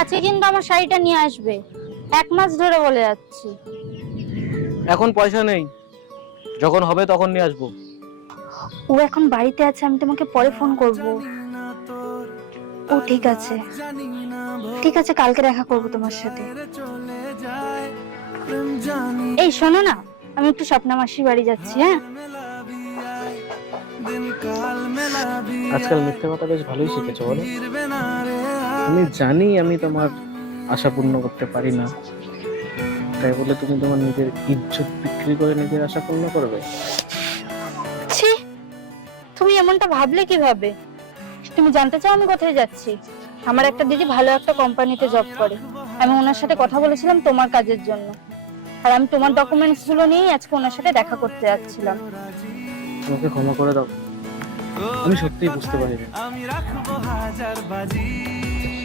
আজকে কিন্তু আমার শাড়িটা নিয়ে আসবে, 1 মাস ধরে বলে যাচ্ছি। এখন পয়সা নেই, যখন হবে তখন নিয়ে আসবো। ও এখন বাড়িতে আছে, আমি তোমাকে পরে ফোন করব। ও ঠিক আছে, ঠিক আছে, কালকে দেখা করব তোমার সাথে। এই শোনো না, আমি একটু স্বপ্না মাসির বাড়ি যাচ্ছি। হ্যাঁ, আজকাল মিথ্যে কথা বেশ ভালোই শিখেছো বলো। আমি জানি আমি তোমার আশা পূর্ণ করতে পারি না, তাই বলে তুমি তোমার নিজের ইজ্জত বিক্রি করে নিজের আশা পূর্ণ করবে? ছি, তুমি এমনটা ভাবলে কিভাবে? তুমি জানতে চাও আমি কোথায় যাচ্ছি? আমার একটা দিদি ভালো একটা কোম্পানিতে জব করে, আমি ওনার সাথে কথা বলেছিলাম তোমার কাজের জন্য। আর আমি তোমার ডকুমেন্টস গুলো নিয়েই আজকে ওনার সাথে দেখা করতে যাচ্ছিলাম। তোমাকে ক্ষমা করে দাও, আমি সত্যিই বুঝতে পারিনি।